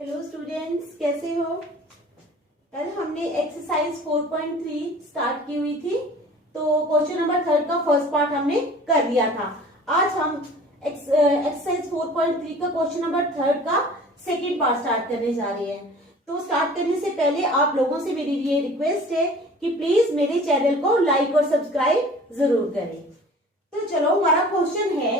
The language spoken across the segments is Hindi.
हेलो स्टूडेंट्स, कैसे हो। कल हमने एक्सरसाइज 4.3 स्टार्ट की हुई थी, तो क्वेश्चन नंबर 3 का फर्स्ट पार्ट हमने कर लिया था। आज हम एक्सरसाइज 4.3 का क्वेश्चन नंबर 3 का सेकंड पार्ट स्टार्ट करने जा रहे हैं। तो स्टार्ट करने से पहले आप लोगों से मेरी ये रिक्वेस्ट है कि प्लीज मेरे चैनल को लाइक और सब्सक्राइब जरूर करें। तो चलो, हमारा क्वेश्चन है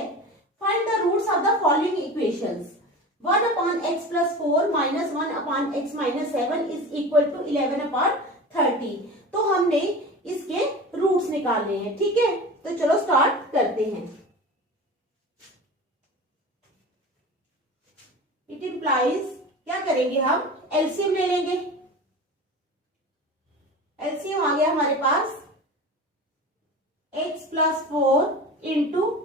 find the roots of the following equations. 1 upon x plus 4 minus 1 upon x minus 7 is equal to 11 upon 30। तो हमने इसके रूट्स निकालने हैं, ठीक है। तो चलो स्टार्ट करते हैं। इट इम्प्लाइज, क्या करेंगे हम, एलसीएम ले लेंगे। एलसीएम आ गया हमारे पास x plus 4 into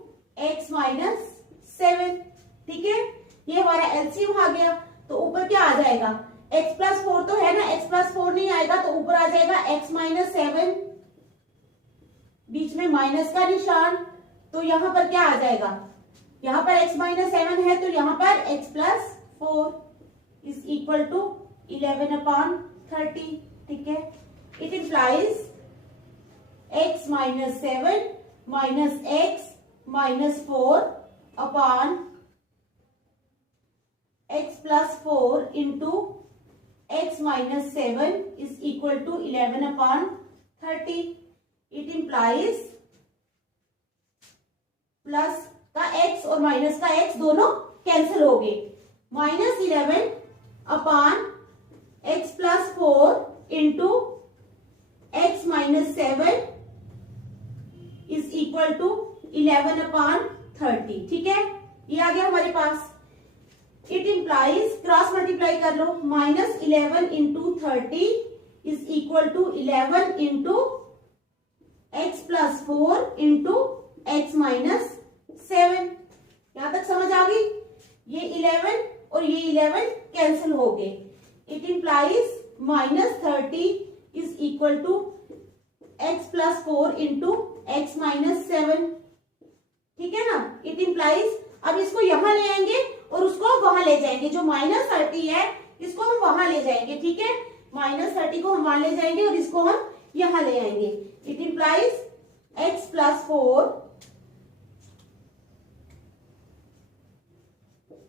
x minus 7, ठीक है। ये हमारा एलसीएम आ गया, तो ऊपर क्या आ जाएगा, x प्लस 4 तो है ना, x प्लस 4 नहीं आएगा तो ऊपर आ जाएगा x माइनस 7, बीच में माइनस का निशान, तो यहां पर क्या आ जाएगा, यहां पर x माइनस 7 है तो यहां पर x plus 4 is equal to 11 upon 30, ठीक है। It implies x minus 7 minus x minus 4 upon x plus 4 into x minus 7 is equal to 11 upon 30। It implies plus का x और माइनस का x दोनों कैंसिल हो गए, minus 11 upon x plus 4 into x minus 7 is equal to 11 upon 30, ठीक है। ये आ गया हमारे पास। इट इम्प्लाइज, क्रॉस मल्टीप्लाई कर लो, minus 11 into 30 is equal to 11 into x plus 4 into x minus 7। यहां तक समझ आ गई। ये 11 और ये 11 कैंसिल हो गए। It implies minus 30 is equal to x plus 4 into x minus 7, ठीक है ना। इट इम्प्लाइज, अब इसको यहां ले आएंगे और उसको वहां ले जाएंगे, जो माइनस 30 है इसको हम वहां ले जाएंगे, ठीक है। माइनस 30 को हम वहां ले जाएंगे और इसको हम यहां ले आएंगे। It implies x plus 4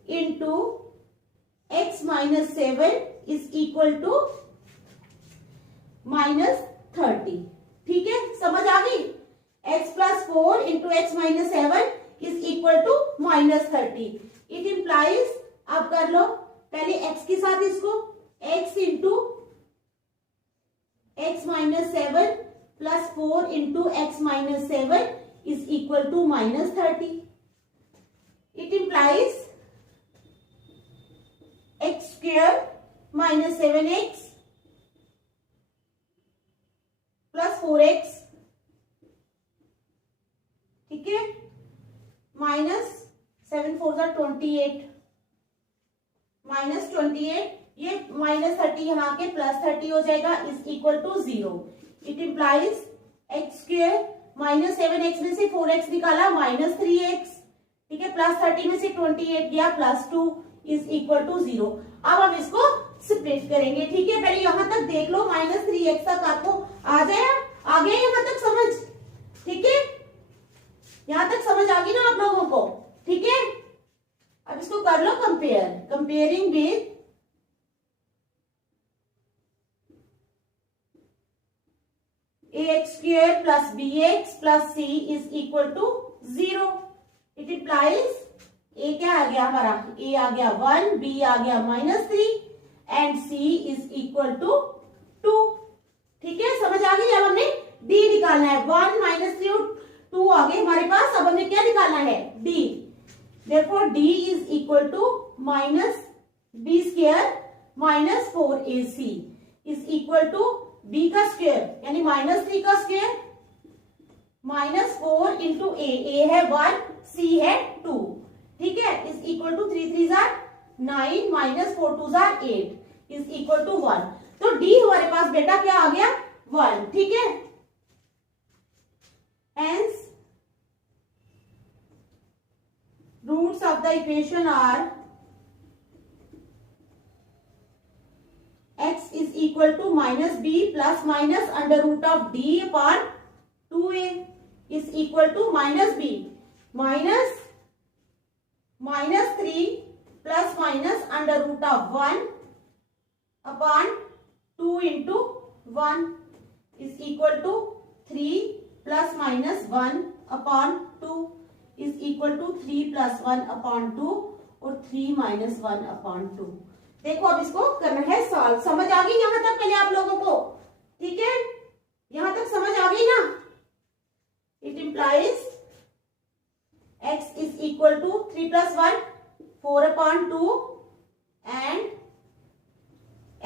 into x minus 7 is equal to minus 30, ठीक है। समझ आ गई। x plus 4 into x minus 7 is equal to minus 30। It implies, अब कर लो पहले x के साथ इसको, x into x minus 7 plus 4 into x minus 7 is equal to minus 30। It implies x square minus 7x plus 4x, ठीक है, माइनस 7 4 28 माइनस 28, ये माइनस 30 यहाँ के प्लस 30 हो जाएगा, is equal to 0। It implies x square minus 7x में से 4x निकाला माइनस 3x, ठीक है, प्लस 30 में से 28 गया प्लस 2 इज इक्वल टू 0। अब हम इसको स्प्लिट करेंगे, ठीक है। पहले यहां तक देख लो, माइनस 3x तक आपको आ जाए, आ गया यहां तक समझ, ठीक है। यहां तक समझ आ गई ना आप लोगों को, ठीक है। अब इसको कर लो compare, comparing with ax square plus bx plus c is equal to 0। It implies a क्या आ गया हमारा, a आ गया 1, b आ गया minus 3 and c is equal to 2, ठीक है। समझ आ गई। अब हमने d निकालना है, 1 माइनस 3 2 आ गए हमारे पास। अब हमें क्या निकालना है, d। Therefore d is equal to minus b square minus 4ac is equal to b का स्क्वायर यानी माइनस 3 का स्क्वायर माइनस 4 इंटू a है 1, c है 2, ठीक है, is equal to 3 3 are 9 minus 4 2 are 8 is equal to 1। तो d हमारे पास बेटा क्या आ गया, 1, ठीक है। Hence roots of the equation are equal to minus b plus minus under root of d upon 2a is equal to minus b minus 3 plus minus under root of 1 upon 2 into 1 is equal to 3 plus minus 1 upon 2 is equal to 3 plus 1 upon 2 और 3 minus 1 upon 2। देखो अब इसको करना है सॉल्व। समझ आ गई यहां तक पहले आप लोगों को? ठीक है, यहां तक समझ आ गई ना? It implies x is equal to 3 plus 1 4 upon 2 and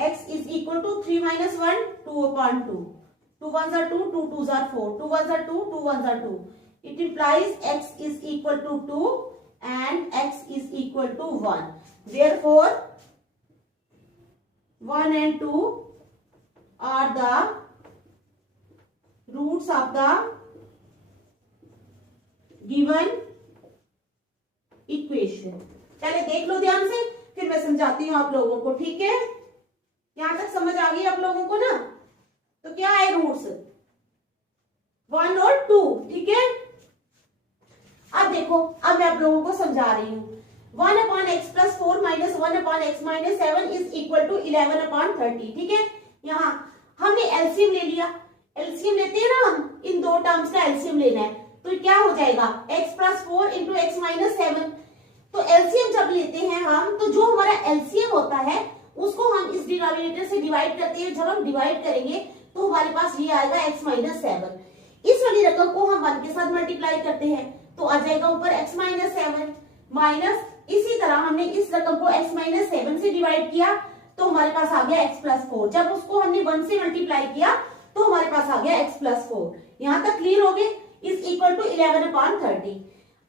x is equal to 3 minus 1 2 upon 2. 2 ones are 2, 2 twos are 4, 2 ones are 2, 2 ones are 2. It implies x is equal to 2 and x is equal to 1. Therefore 1 and 2 are the roots of the given equation. पहले देख लो ध्यान से, फिर मैं समझाती हूं आप लोगों को। ठीक है, यहां तक समझ आ गई आप लोगों को ना? तो क्या है रूट्स? 1 और 2। ठीक है, अब देखो, अब मैं आप लोगों को समझा रही हूं। 1 upon x plus 4 minus 1 upon x minus 7 is equal to 11 upon 30। ठीक है, यहाँ हमने एलसीएम ले लिया। एलसीएम लेते हैं ना हम, इन दो टर्म्स का एलसीएम लेना है, तो क्या हो जाएगा x plus 4 into x minus 7। तो एलसीएम जब लेते हैं हम, तो जो हमारा एलसीएम होता है उसको हम इस डिनोमिनेटर से डिवाइड करते हैं। जब हम डिवाइड करेंगे तो हमारे पास ये आएगा x minus 7। इस वाली रकम को हम 1 के साथ मल्टीप्लाई करते हैं तो आ जाएगा ऊपर x minus 7 माइनस, इसी तरह हमने इस रकम को x minus 7 से डिवाइड किया तो हमारे पास आ गया x plus 4। जब उसको हमने 1 से मल्टीप्लाई किया तो हमारे पास आ गया x plus 4। यहां तक क्लियर हो गए? Is equal to 11 upon 30।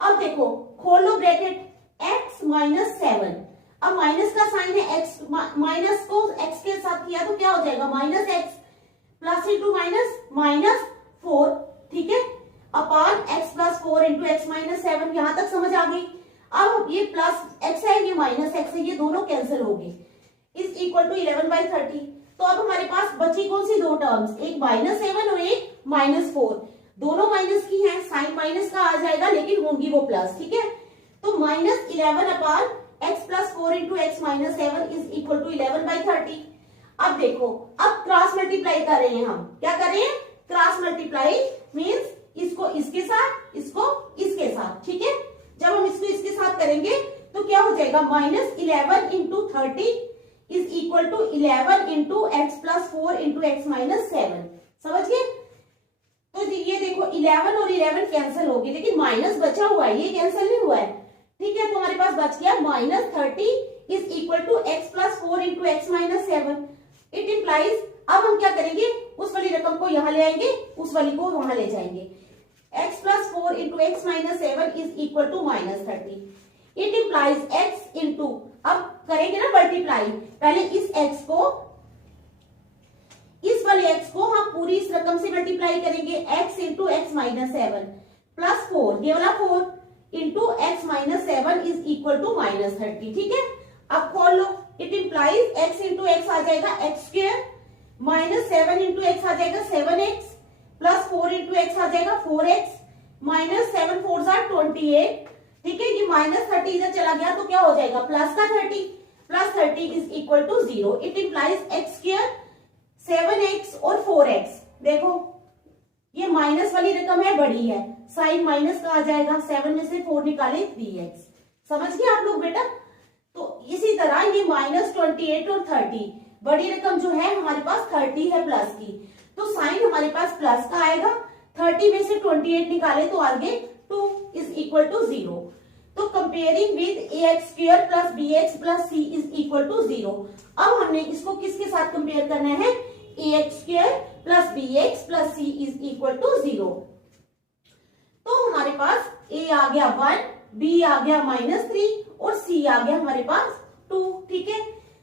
अब देखो, खोल लो ब्रैकेट, x minus 7। अब माइनस का साइन है, x माइनस को x के साथ किया तो क्या हो जाएगा minus x plus into minus minus 4। ठीक है, upon x plus 4 into x minus 7। यहां तक समझ आ गई? अब ये प्लस x है, ये माइनस x है, ये दोनों कैंसिल हो गए। Is equal to 11/30। तो अब हमारे पास बची कौन सी दो टर्म्स? एक -7 और एक -4। दोनों माइनस की हैं, साइन माइनस का आ जाएगा लेकिन होंगी वो प्लस। ठीक है, तो -11 upon x plus 4 into x minus 7 is equal to 11/30। अब देखो, अब क्रॉस मल्टीप्लाई कर रहे हैं हम। क्या कर रहे हैं? क्रॉस मल्टीप्लाई मीन्स इसको इसके साथ, इसको इसके साथ। ठीक है, जब हम इसको इसके साथ करेंगे तो क्या हो जाएगा -11 into 30 is equal to 11 into x plus 4 into x minus 7। समझ गए? तो ये देखो 11 और 11 कैंसिल हो गए, लेकिन माइनस बचा हुआ है, ये कैंसिल नहीं हुआ है। ठीक है, तो हमारे पास बच गया -30 is equal to x plus 4 into x minus 7। It implies, अब हम क्या करेंगे, उस वाली रकम को यहाँ ले आएंगे, उस वाली को वहां ले जाएंगे। x plus 4 into x minus 7 is equal to -30। It implies x into, अब करेंगे ना मल्टीप्लाई, पहले इस x को, इस वाले x को हम पूरी इस रकम से मल्टीप्लाई करेंगे। x into x minus 7 plus 4, ये वाला 4 into x minus 7 is equal to -30। ठीक है, अब खोल लो। It implies x into x आ जाएगा x स्क्वायर, -7 इंटू x आ जाएगा 7x, प्लस 4 इंटू x आ जाएगा 4x, -7 4s are 28। ठीक है, ये -30 इधर चला गया तो क्या हो जाएगा प्लस का 30, plus 30 is equal to 0। It implies x square 7x और 4x। देखो ये माइनस वाली रकम है, बड़ी है, साइन माइनस का आ जाएगा, 7 में से 4 निकाले 3x। समझ गए आप लोग बेटा? तो इसी तरह ये -28 और 30, बड़ी रकम जो है हमारे पास 30 है प्लस की, तो साइन हमारे पास प्लस का आएगा। 30 में से 28 निकाले तो आगे 2 इज इक्वल टू 0। तो comparing with ax square plus bx plus c is equal to 0। अब हमने इसको किसके साथ कंपेयर करना है? ax square plus bx plus c is equal to 0। तो हमारे पास a आ गया 1, b आ गया -3 और c आ गया हमारे पास 2। ठीक है,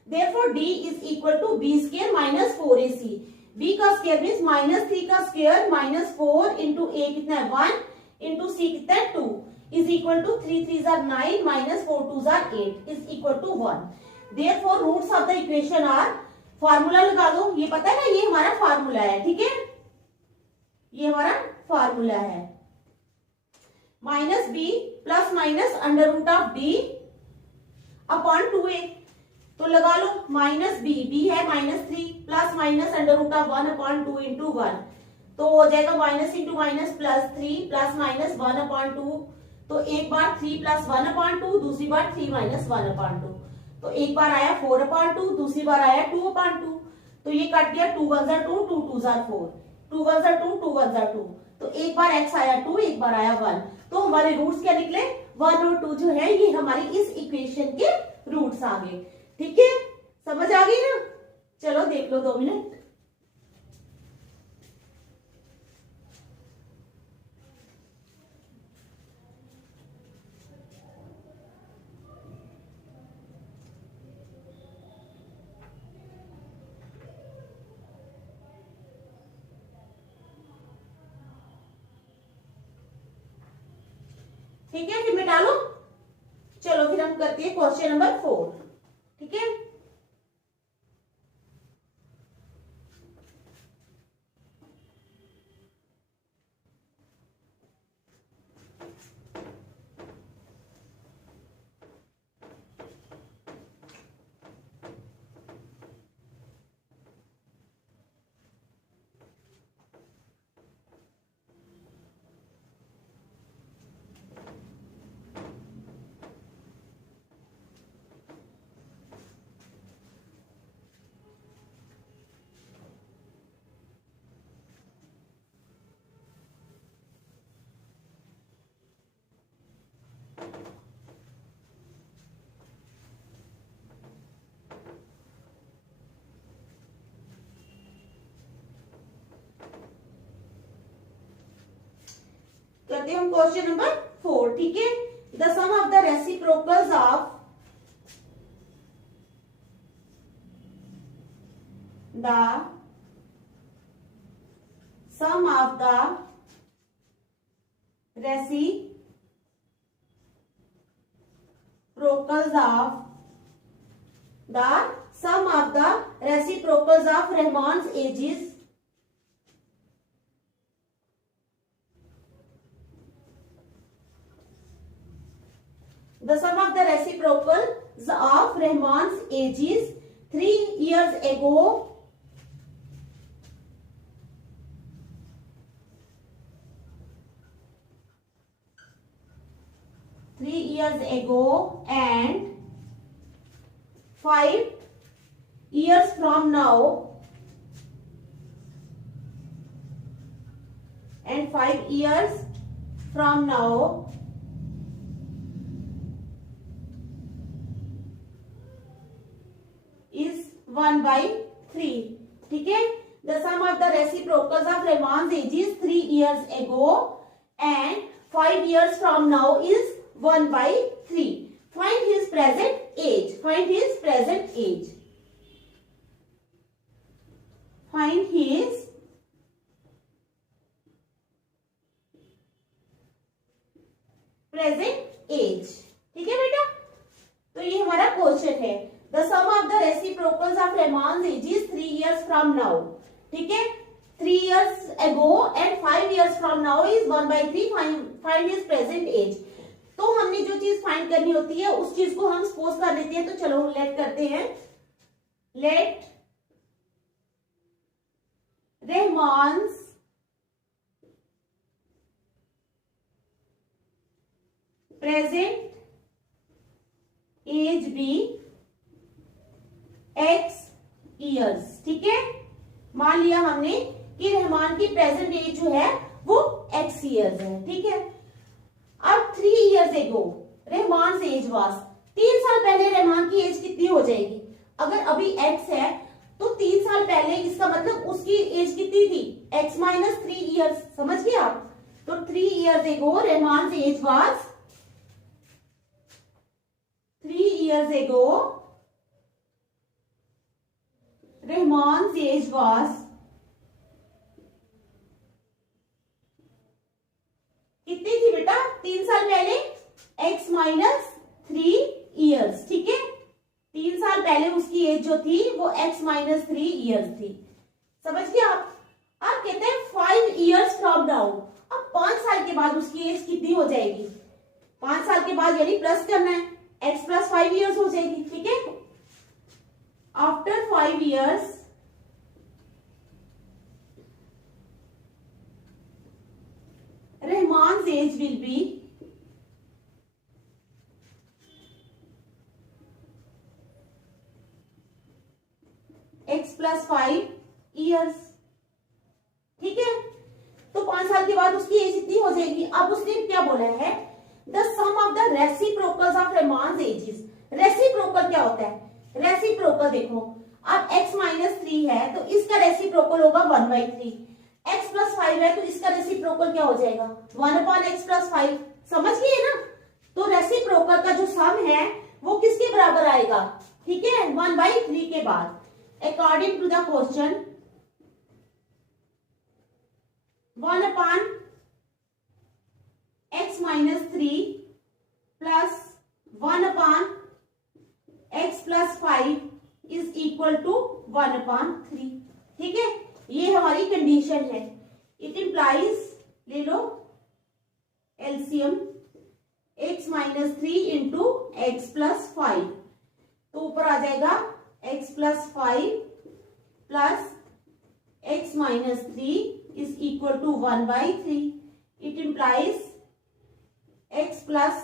therefore d is equal to b square minus 4ac। b का स्क्वायर मीन्स -3 का स्क्वायर -4 इंटू a कितना है 1 इंटू c कितना है 2 is equal to 3 3s are 9 -4 2s are 8 is equal to 1। Therefore roots of the equation are formula लगा दो, ये पता है ना, ये हमारा फार्मूला है, ठीक है, ये हमारा फार्मूला है। Minus b plus minus under root of d upon 2a, तो लगा लो माइनस बी है -3 plus minus under root of 1 upon 2 into 1, तो हो जाएगा minus into minus plus 3 plus minus 1 upon 2, तो एक बार 3 प्लस 1 अपॉन 2, दूसरी बार 3 माइनस 1 अपॉन 2, तो एक बार आया 4 अपॉन 2, दूसरी बार आया 2 अपॉन 2, तो ये कट गया 2 1 2, 2 2 4, 2 1 2, 2 1 2, तो एक बार x आया 2, एक बार आया 1, तो हमारे रूट्स क्या निकले 1 और 2 जो है ये हमारी इस इक्वेशन के रूट्स आ गए, ठीक है, समझ आ गई ना। चलो देख लो 2 मिनट। ठीक है, फिर मिटा लो। चलो फिर हम करते हैं क्वेश्चन नंबर 4, ठीक है। करते हैं हम क्वेश्चन नंबर 4, ठीक है। The sum of the reciprocals of the sum of the reciprocals of Rahman's ages the sum of the reciprocals of Rahman's ages 3 years ago and 5 years from now is 1/3, ठीक है। The sum of the reciprocals of Rahman's ages 3 years ago and 5 years from now is 1/3. Find his present age. Find his present age. Find his present age. ठीक है बेटा, तो ये हमारा क्वेश्चन है। The sum of the reciprocals of Rahman's age is 3 years from now. ठीक है, 3 years ago and 5 years from now is 1/3. Find his present age. तो हमने जो चीज फाइंड करनी होती है उस चीज को हम सपोज कर लेते हैं, तो चलो लेट करते हैं। Let Rahman's present age be x years, ठीक है। मान लिया हमने कि रहमान की प्रेजेंट एज जो है वो x years है, ठीक है। अब 3 years ago Rahman age was, 3 साल पहले रहमान की एज कितनी हो जाएगी? अगर अभी x है तो 3 साल पहले, इसका मतलब उसकी एज कितनी थी? x माइनस 3 years, समझ गए आप? तो 3 years ago Rahman age was 3 years ago Rahman's age was कितनी थी बेटा? 3 साल पहले x माइनस 3 years, ठीक है। 3 साल पहले उसकी एज जो थी वो x माइनस 3 ईयर्स थी। समझ गए आप? अब कहते हैं 5 ईयर्स फ्रॉम नाउ। अब 5 साल के बाद उसकी एज कितनी हो जाएगी? 5 साल के बाद यानी प्लस करना है, x प्लस 5 ईयर्स हो जाएगी। ठीक है, after 5 years Rahman's age will be x plus 5 years. ठीक है, तो 5 साल के बाद उसकी एज इतनी हो जाएगी। अब उसने क्या बोला है? The sum of the reciprocals of Rahman's ages. Reciprocal क्या होता है? रेसिप्रोकल देखो, अब x माइनस 3 है तो इसका रेसिप्रोकल होगा 1/3। x प्लस 5 है तो इसका रेसिप्रोकल क्या हो जाएगा? 1/x plus 5। समझ गए ना? तो रेसिप्रोकल का जो सम है वो किसके बराबर आएगा? ठीक है, 1/3 के बाद। According to the question 1/x minus 3 plus 1/x plus 5 is equal to 1/3। ठीक है, ये हमारी कंडीशन है। इट इंप्लाइज, ले लो LCM, x minus 3 into x plus 5, तो ऊपर आ जाएगा x plus 5 plus x minus 3 is equal to 1/3। It implies x plus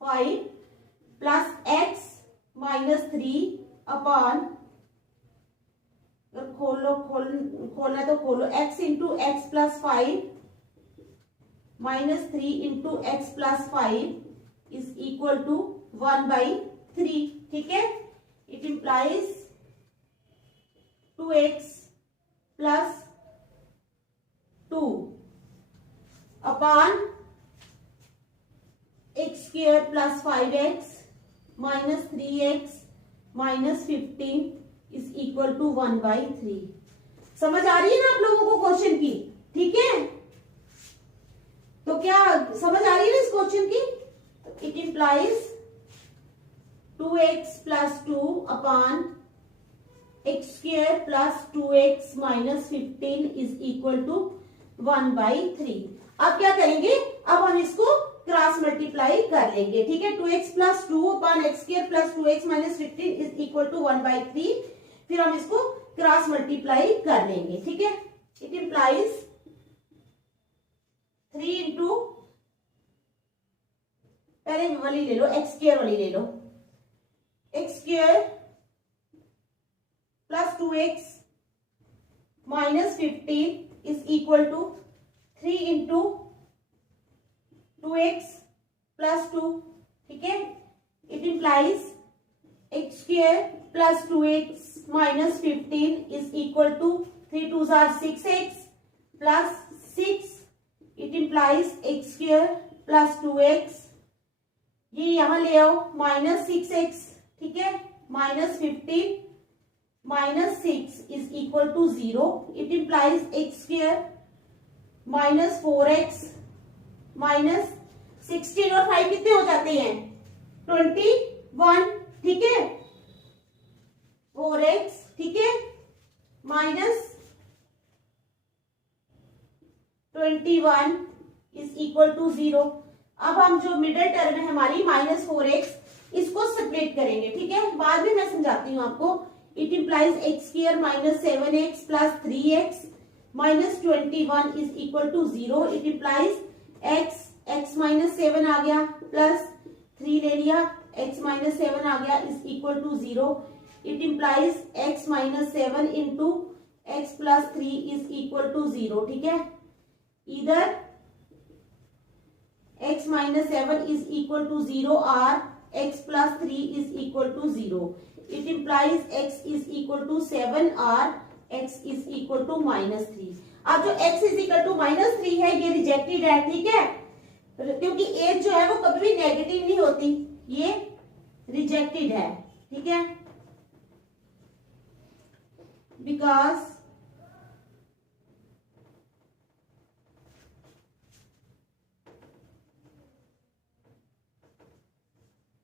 5 plus x minus 3 upon, खोलना तो खोलो, x into x plus 5 minus 3 into x plus 5 is equal to 1/3। ठीक है, it implies 2x plus 2 upon x square plus 5x minus 3x minus 15 is equal to 1/3। समझ आ रही है ना आप लोगों को क्वेश्चन की? ठीक है, तो क्या समझ आ रही है ना इस क्वेश्चन की? It implies 2x plus 2 upon x square plus 2x minus 15 is equal to 1/3। अब क्या करेंगे? अब हम इसको क्रॉस मल्टीप्लाई कर लेंगे। ठीक है, 2x plus 2 upon x square plus 2x minus 15 is equal to 1/3। फिर हम इसको क्रॉस मल्टीप्लाई कर लेंगे। ठीक है, इट इंप्लाइज 3 इंटू, पहले वाली ले लो, एक्स स्क्वायर वाली ले लो, x square plus 2x minus 15 is equal to 3 into 2x plus 2। ठीक है, it implies x square plus 2x minus 15 is equal to 3 2s are 6x plus 6। It implies x square plus 2x, ये यहां ले आओ, माइनस 6x। ठीक है, minus 15 minus 6 is equal to 0। It implies x square minus 4x minus 16 और 5 कितने हो जाते हैं? 21। ठीक है, 4x, ठीक है, माइनस 21 इज इक्वल टू 0। अब हम जो मिडिल टर्म है हमारी माइनस 4x, इसको सेपरेट करेंगे। ठीक है, बाद में मैं समझाती हूँ आपको। It implies x square minus 7x plus 3x minus 21 is equal to 0। It implies x minus 7 आ गया प्लस 3 ले लिया, x माइनस 7 आ गया is equal to 0। It implies x minus 7 into x plus 3 is equal to 0। ठीक है, इधर x minus 7 is equal to 0 और x plus 3 is equal to 0। It implies x is equal to 7 और x is equal to minus 3। अब जो x is equal to minus 3 है ये रिजेक्टेड है। ठीक है, क्योंकि एज जो है वो कभी भी नेगेटिव नहीं होती, ये रिजेक्टेड है। ठीक है, because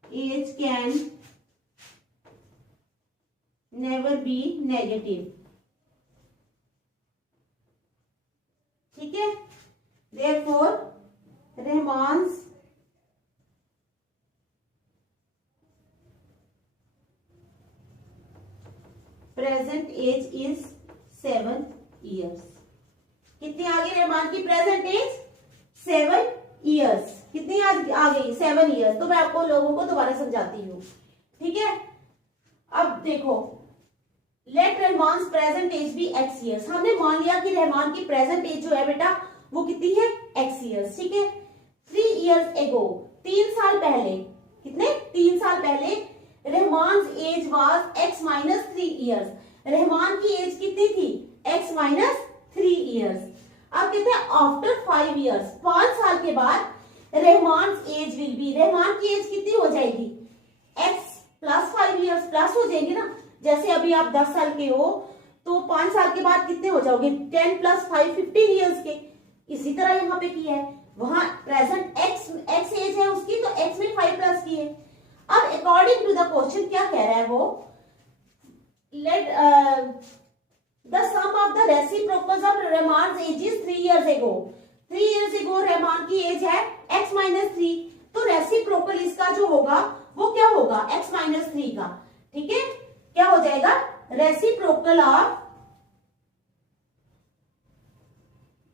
age can never be negative. ठीक है, therefore Rahman's present age is 7 years। कितनी आ गई रहमान की प्रेजेंट एज? 7 years। कितनी आ गई? 7 years। तो मैं आपको लोगों को दोबारा समझाती हूँ। ठीक है, अब देखो, let Rahman present age be x years। हमने मान लिया कि रहमान की प्रेजेंट एज जो है बेटा वो कितनी है? x years। ठीक है, 3 years ago, 3 साल पहले, कितने? 3 साल पहले Rahman age was x minus 3 years। Rahman की एज कितनी थी? x minus 3 years। अब कहते हैं आफ्टर 5 years, 5 साल के बाद Rahman age will be, Rahman की एज कितनी हो जाएगी? x प्लस 5 years, प्लस हो जाएंगे ना। जैसे अभी आप 10 साल के हो तो 5 साल के बाद कितने हो जाओगे? 10 प्लस 5 15 years के। इसी तरह यहाँ पे किया है, वहां प्रेजेंट x एज है उसकी, तो x में 5 प्लस की है। अब अकॉर्डिंग टू द क्वेश्चन क्या कह रहा है वो, let the sum of the reciprocals of Rahman age is 3 years ago। 3 years ago Rahman की एज है x माइनस 3, तो रेसिप्रोकल इसका जो होगा वो क्या होगा? x माइनस 3 का। ठीक है, क्या हो जाएगा? Reciprocal of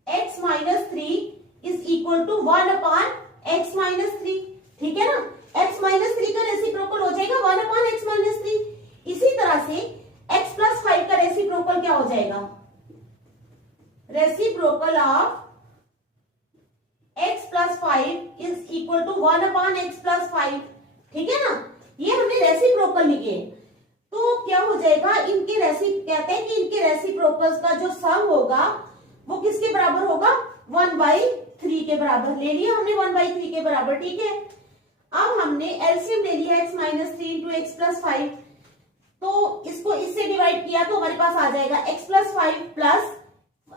x minus 3 is equal to 1 upon x minus 3। ठीक है ना, x माइनस 3 का रेसिप्रोकल हो जाएगा 1 अपॉन x माइनस 3। इसी तरह से x प्लस 5 का रेसिप्रोकल क्या हो जाएगा? Reciprocal of x plus 5 is equal to 1 upon x plus 5। ठीक है ना, ये हमने रेसिप्रोकल लिखे। तो क्या हो जाएगा? इनके कहते हैं कि इनके रेसिप्रोकल्स का जो सम होगा वो किसके बराबर होगा? 1/3 के बराबर। ले लिया हमने 1/3 के बराबर। ठीक है, अब हमने एलसीएम ले लिया x minus 3 into x plus 5, तो इसको इससे डिवाइड किया तो हमारे पास आ जाएगा x plus 5 plus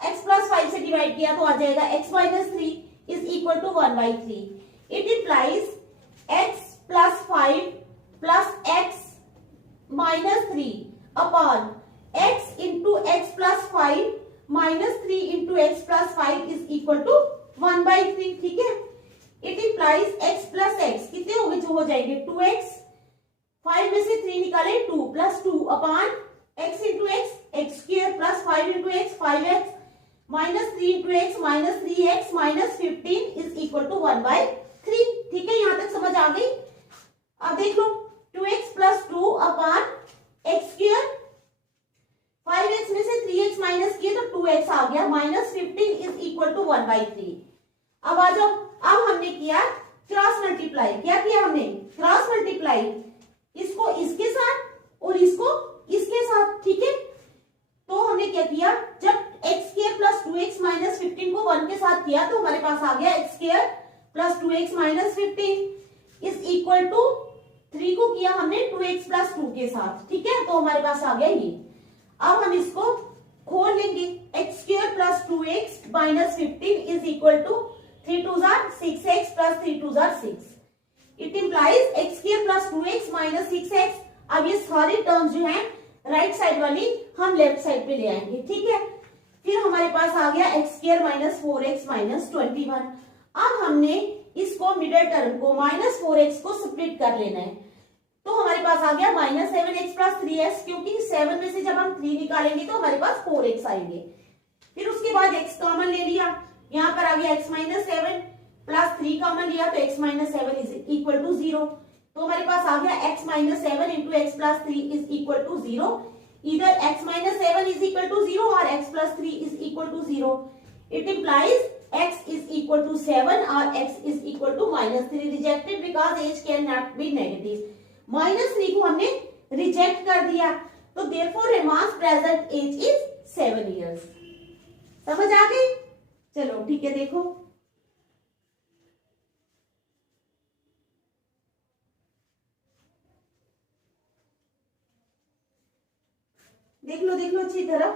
x plus 5 से डिवाइड किया तो आ जाएगा x minus 3 is equal to 1/3। It implies x plus 5 plus x minus 3 upon x into x plus 5 minus 3 into x plus 5 is equal to 1/3। ठीक है, it implies x plus x कितने होंगे? जो हो जाएंगे 2x, 5 में से 3 निकाले 2 plus 2 upon x into x square plus 5 into x 5x minus 3 into x minus 3x minus 15 is equal to 1/3। ठीक है, यहां तक समझ आ गई? अब देख लो, 2x plus 2 upon x square, 5x में से 3x माइनस किए तो 2x आ गया, माइनस 15 इज इक्वल टू 1/3। अब आ जाओ, अब हमने किया क्रॉस मल्टीप्लाई। क्या किया हमने? क्रॉस मल्टीप्लाई, इसको इसके साथ और इसको इसके साथ। ठीक है, तो हमने क्या किया, जब x square plus 2x minus 15 को 1 के साथ किया तो हमारे पास आ गया x square plus 2x minus 15 is equal to 3 को किया हमने 2x प्लस 2 के साथ। ठीक है, तो हमारे पास आ गया ये। अब हम इसको खोल लेंगे, x square plus 2x minus 15 is equal to 3 2 6x plus 3 2 6। It implies x square plus 2x minus 6x। अब ये सारे टर्म्स जो हैं राइट साइड वाली हम लेफ्ट साइड पे ले आएंगे। ठीक है, फिर हमारे पास आ गया x square minus 4x minus 21। अब हमने इसको मिडिल टर्म को माइनस 4x को स्प्लिट कर लेना है, तो हमारे पास आ गया माइनस 7x प्लस 3x, क्योंकि 7 में से जब हम 3 निकालेंगे तो हमारे पास 4x आएंगे। फिर उसके बाद x कॉमन ले लिया, यहाँ पर आ गया x माइनस 7 प्लस 3 कॉमन लिया तो x minus 7 is equal to 0। तो हमारे पास आ गया x minus 7 into x plus 3 is equal to 0। इधर x minus 7 is equal to 0 और x plus 3 is equal to 0। It implies x is equal to 7 और x is equal to minus 3। Rejected because age can not be negative. Minus 3 को हमने रिजेक्ट कर दिया, तो therefore Rahman's present age is 7 years। समझ आ गई? चलो ठीक है, देखो देख लो अच्छी तरह।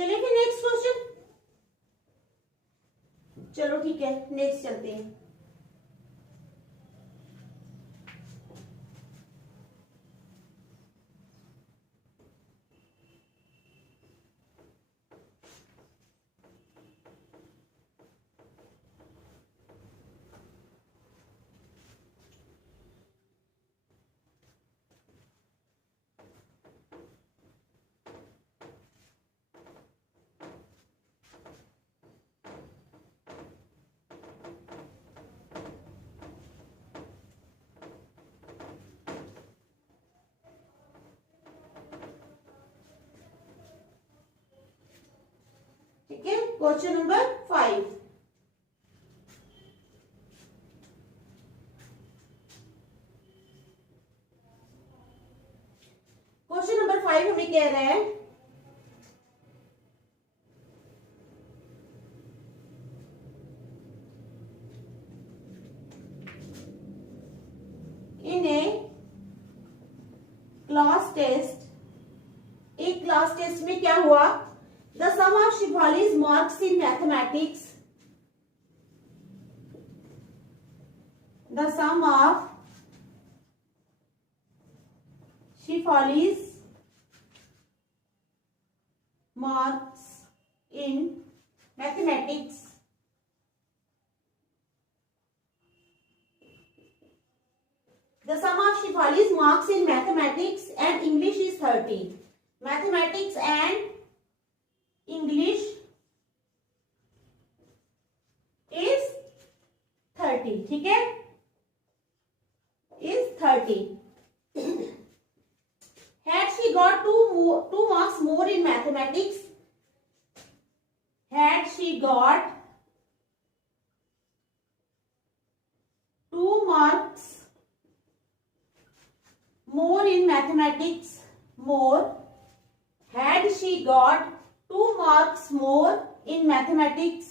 चलिए फिर नेक्स्ट क्वेश्चन। चलो ठीक है, नेक्स्ट चलते हैं। ठीक है, क्वेश्चन नंबर 5। क्वेश्चन नंबर 5 हमें कह रहा है इन ए क्लास टेस्ट, एक क्लास टेस्ट में क्या हुआ, the sum of Shefali's marks in mathematics, the sum of Shefali's marks in mathematics the sum of Shefali's marks in mathematics and English is 30. Mathematics and English is 30, ठीक है, is 30. Had she got two marks more in mathematics, had she got 2 marks more in mathematics, had she got 2 marks more in mathematics,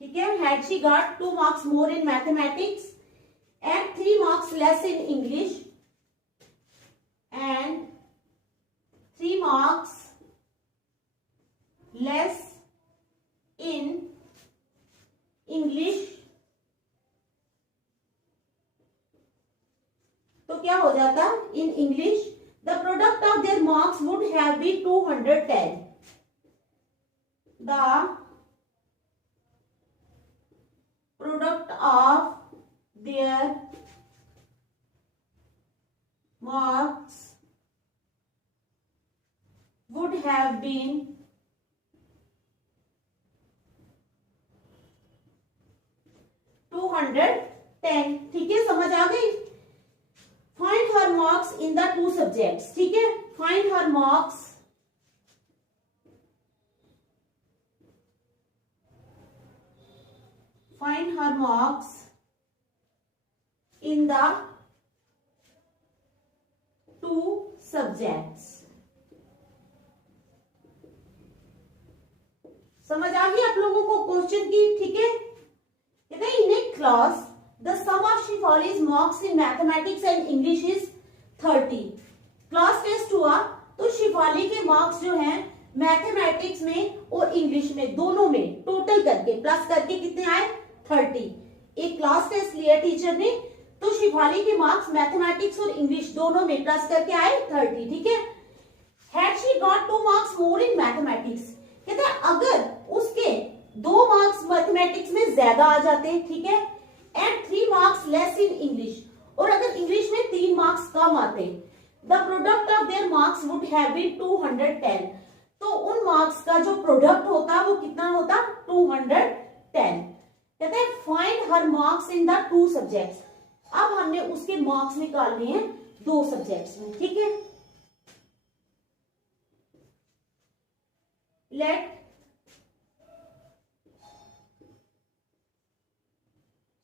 ठीक है, had she got 2 marks more in mathematics and 3 marks less in English and 3 marks less in English, तो क्या हो जाता, in English the product of their marks would have been 210. The product of their marks would have been 210. ठीक है, समझ आ गई। Find her marks in the 2 subjects, ठीक है, find her marks in the 2 subjects. समझ आ गई आप लोगों को क्वेश्चन की, ठीक है। कहते हैं इन a class the sum of Shefali's marks in mathematics and English is 30. Class test हुआ तो शिफाली के मार्क्स जो हैं मैथमेटिक्स में और इंग्लिश में दोनों में टोटल करके प्लस करके कितने आए, 30. एक क्लास टेस्ट लिया टीचर ने तो शिफाली के मार्क्स मैथमेटिक्स और इंग्लिश दोनों में प्लस करके आए 30, ठीक है। Had she got 2 marks more in mathematics, कहते हैं अगर उसके 2 मार्क्स मैथमेटिक्स में ज्यादा आ जाते, ठीक है, and 3 marks less in English, और अगर इंग्लिश में 3 मार्क्स कम आते, the product of their marks would have been 210. तो उन मार्क्स का जो प्रोडक्ट होता वो कितना होता, 210. कहते हैं find her marks in the 2 subjects. अब हमने उसके मार्क्स निकालने हैं 2 सब्जेक्ट्स में, ठीक है। Let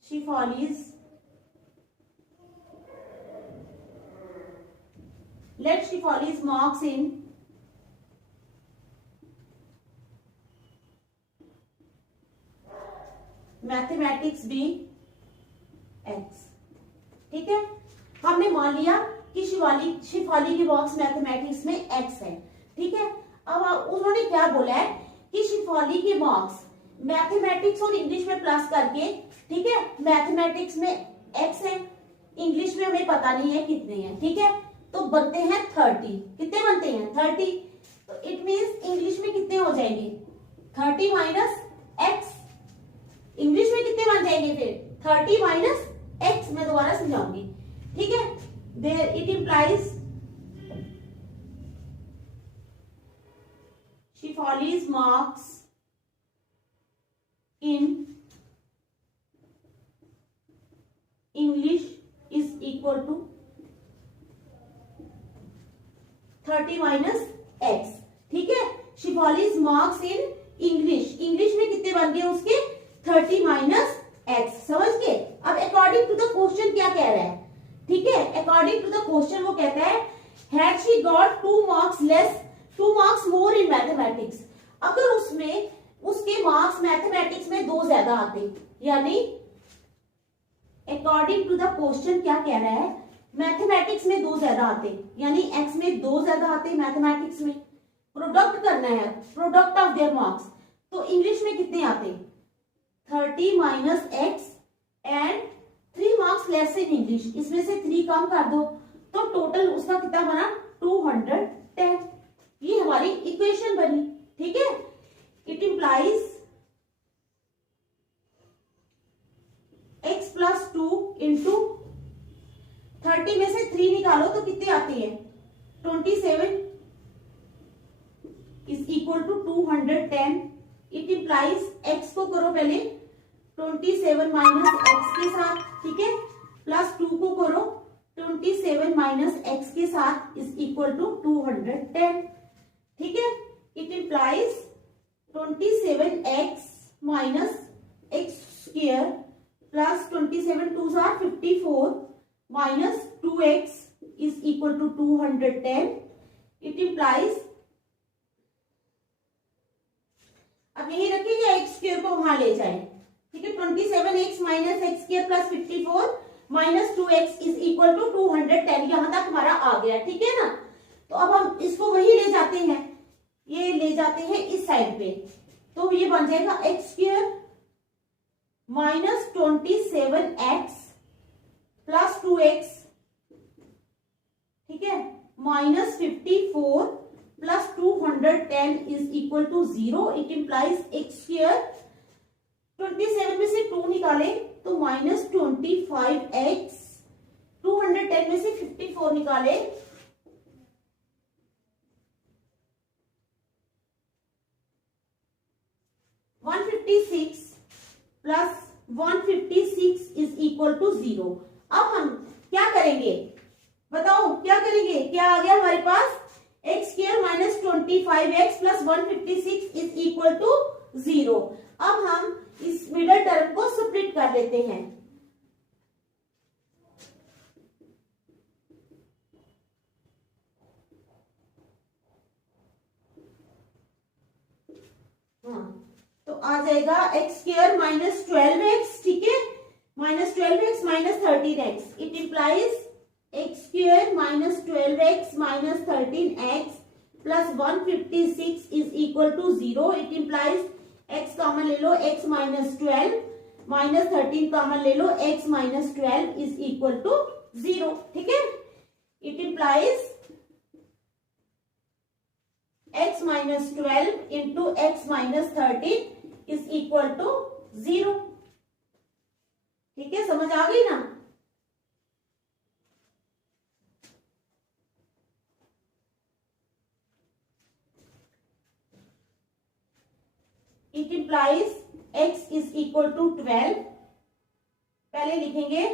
Shefali's marks in mathematics भी x, ठीक है। हमने मान लिया कि शिफाली की मार्क्स मैथमेटिक्स में x है, ठीक है। अब उन्होंने क्या बोला है कि शिफाली की मार्क्स मैथमेटिक्स और इंग्लिश में प्लस करके, ठीक है, मैथमेटिक्स में x है, इंग्लिश में हमें पता नहीं है कितने हैं, ठीक है, तो बनते हैं 30। कितने बनते हैं? 30। तो इट मींस इंग्लिश में कितने हो जाएंगे? 30 माइनस x। इंग्लिश में कितने बन जाएंगे फिर? 30 माइनस x। मैं दोबारा समझाऊंगी, ठीक है। There it implies Shifali's marks in English is equal to 30 minus x, ठीक है। शिफालीज मार्क्स इन इंग्लिश, इंग्लिश में कितने बन गए उसके? 30 माइनस x। समझ गए? अब अकॉर्डिंग टू द क्वेश्चन क्या कह रहा है, ठीक है, अकॉर्डिंग टू द क्वेश्चन वो कहता है had she got 2 marks less 2 marks more in mathematics. अगर उसमें उसके मार्क्स मैथमेटिक्स में 2 ज्यादा आते, यानी अकॉर्डिंग टू द क्वेश्चन क्या कह रहा है, मैथमेटिक्स में 2 ज्यादा आते, यानी एक्स में 2 ज्यादा आते, मैथमेटिक्स में प्रोडक्ट करना है, प्रोडक्ट ऑफ देयर मार्क्स, तो इंग्लिश में कितने आते? 30 minus x and 3 marks less in English. इसमें से 3 कम कर दो तो टोटल उसका कितना बना? 210। ये हमारी इक्वेशन बनी, ठीक है। It implies x plus 2 into 30 में से 3 निकालो तो कितने आती है? 27 is equal to 210। It implies x को करो पहले 27 माइनस x के साथ, ठीक है, प्लस 2 को करो 27 माइनस x के साथ is equal to 210, ठीक है। It implies 27x minus x square plus 27 2s are 54 minus 2x is equal to 210। It implies, अब यही रखिएगा x स्क्वायर को वहां ले जाए, ठीक है, 27x minus x square plus 54 minus 2x is equal to 210। यहां तक हमारा आ गया, ठीक है ना। तो अब हम इसको वही ले जाते हैं, ये ले जाते हैं इस साइड पे, तो ये बन जाएगा x square minus 27x plus 2x, ठीक है, minus 54 plus 210 is equal to 0। It implies x square 27 में से 2 निकाले तो माइनस 25x, 210 में से 54 निकाले प्लस 156 इज इक्वल टू 0। अब हम क्या करेंगे बताओ, क्या करेंगे? क्या आ गया हमारे पास? X square minus 25x plus 156 is equal to 0। अब हम इस मिडल टर्म को स्प्लिट कर लेते हैं, हाँ, तो आ जाएगा एक्स स्क्वायर माइनस 12x, ठीक है, minus 12x minus 13x। It implies x square minus 12x minus 13x plus 156 is equal to 0। It implies x common ले लो, x माइनस 12 माइनस 13 कॉमन ले लो, x minus 12 is equal to 0, ठीक है। It implies x minus 12 into x minus 13 is equal to 0, ठीक है, समझ आ गई ना। It implies x is equal to 12, पहले लिखेंगे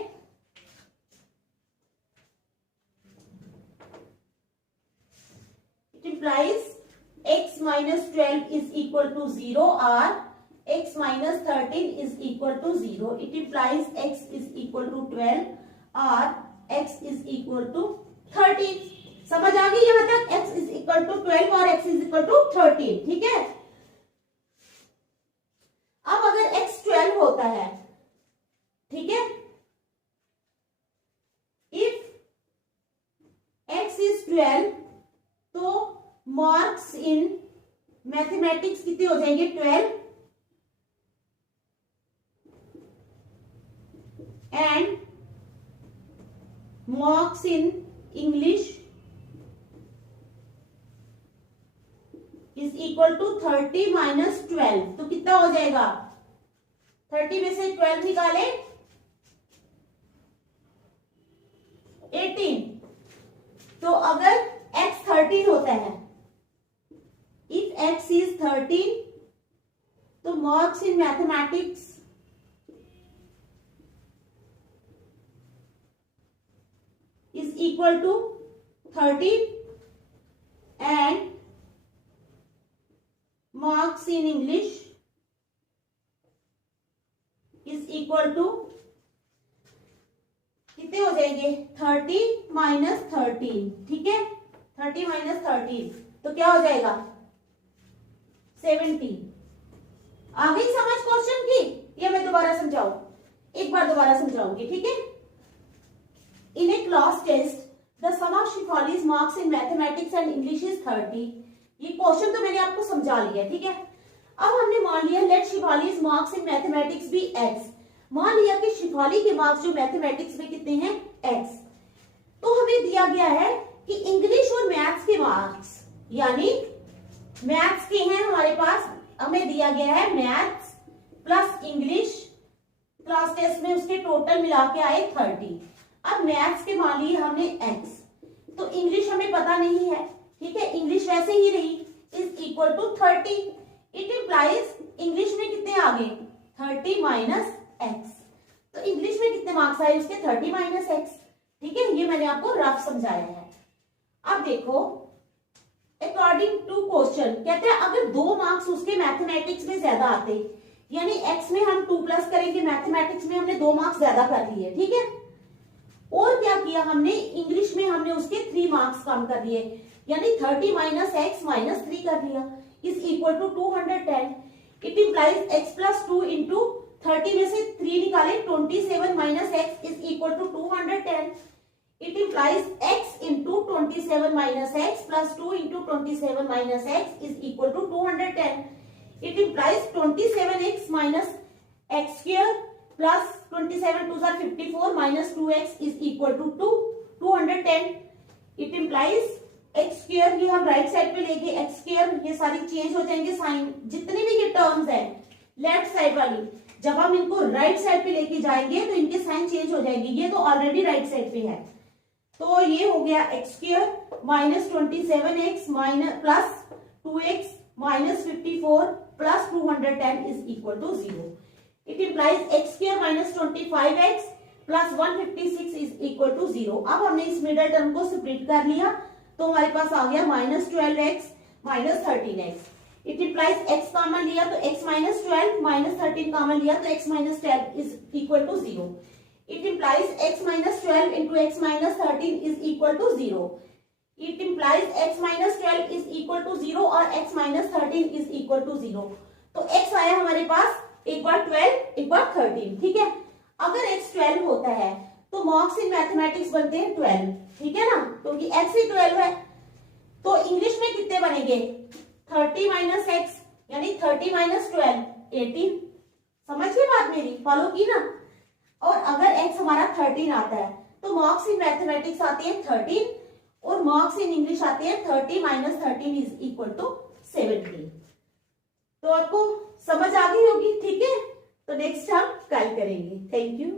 it implies x minus 12 is equal to 0 और x minus 13 is equal to 0। It implies x is equal to 12 और x इज इक्वल टू 13। समझ आ गई यहां तक? x इज इक्वल टू 12 और x इज इक्वल टू 13, ठीक है। अब अगर x 12 होता है, ठीक है, इफ 12, तो मार्क्स इन मैथमेटिक्स कितने हो जाएंगे 12 and marks in English is equal to 30 minus 12। तो कितना हो जाएगा, 30 में से 12 निकाले 18। तो अगर x 13 होता है, इफ x इज 13, तो marks in mathematics is equal to 13 and marks in English is equal to कितने हो जाएंगे 30 माइनस 13। ठीक है, 30 माइनस 13 तो क्या हो जाएगा 70। आ गई समझ क्वेश्चन की, या मैं दोबारा समझाऊं, एक बार दोबारा समझाऊंगी। ठीक है, in a class test the sum of Shifali's marks in mathematics and English is 30। ये क्वेश्चन तो मैंने आपको समझा लिया। ठीक है, अब हमने मान लिया लेट शिफालीज मार्क्स इन मैथमेटिक्स भी x। मान लिया कि शिफाली के मार्क्स जो मैथमेटिक्स में कितने हैं x। तो हमें दिया गया है कि इंग्लिश और मैथ्स के मार्क्स, यानी मैथ्स के हैं हमारे पास, हमें दिया गया है maths plus English, class test में उसके टोटल मिला के आए 30। अब मैथ्स के मान लिए हमने x, तो इंग्लिश हमें पता नहीं है। ठीक है, इंग्लिश वैसे ही रही, is equal to 30। It implies English में कितने आ गए 30 माइनस x। तो इंग्लिश में कितने मार्क्स आए उसके 30 माइनस x। ठीक है, ये मैंने आपको रफ समझाया है। अब देखो, अकॉर्डिंग टू क्वेश्चन कहते हैं अगर 2 मार्क्स उसके मैथमेटिक्स में ज्यादा आते, यानी x में हम 2 प्लस करेंगे, मैथमेटिक्स में हमने 2 मार्क्स ज्यादा कर लिए। ठीक है, और क्या किया हमने, इंग्लिश में हमने उसके 3 मार्क्स कम कर लिए, यानी 30 माइनस x माइनस 3 कर लिया, is equal to 210। It implies x plus 2 into 30 में से 3 निकाले 27 minus x is equal to 210। It implies x into 27 minus x plus 2 into 27 minus x is equal to 210। It implies 27x minus x square plus 27 2 are 54 minus 2x is equal to 210। It implies x square, ये हम राइट साइड पे लेके x स्क्वायर, ये सारी चेंज हो जाएंगे साइन, जितने भी ये टर्म्स है लेफ्ट साइड वाली, जब हम इनको राइट साइड पे लेके जाएंगे तो इनके साइन चेंज हो जाएंगे। ये तो ऑलरेडी राइट साइड पे है, तो ये हो गया x square minus 27x minus plus 2x minus 54 plus 210 is equal to 0। It implies x square minus 25x plus 156 is equal to 0। अब हमने इस मिडल टर्म को स्प्लिट कर लिया, तो हमारे पास आ गया minus 12x minus 13x। It implies x common लिया तो x माइनस 12 माइनस 13 कॉमन लिया तो x minus 12 is equal to 0। It implies x minus 12 into x minus 13 is equal to 0। It implies x minus 12 is equal to 0 और x minus 13 is equal to 0। तो x आया हमारे पास एक बार 12 एक बार 13। ठीक है, अगर x 12 होता है तो मार्क्स इन मैथमेटिक्स बनते हैं 12। ठीक है ना, क्योंकि x ही 12 है। तो इंग्लिश में कितने बनेंगे 30 माइनस x, यानी 30 माइनस 12 18। समझ गए बात मेरी, फॉलो की ना। और अगर x हमारा 13 आता है तो मार्क्स इन मैथमेटिक्स आते हैं 13 और मार्क्स इन इंग्लिश आते हैं 30 माइनस 13 इज इक्वल टू 70। तो आपको समझ आ गई होगी। ठीक है, तो नेक्स्ट हम कल करेंगे। Thank you.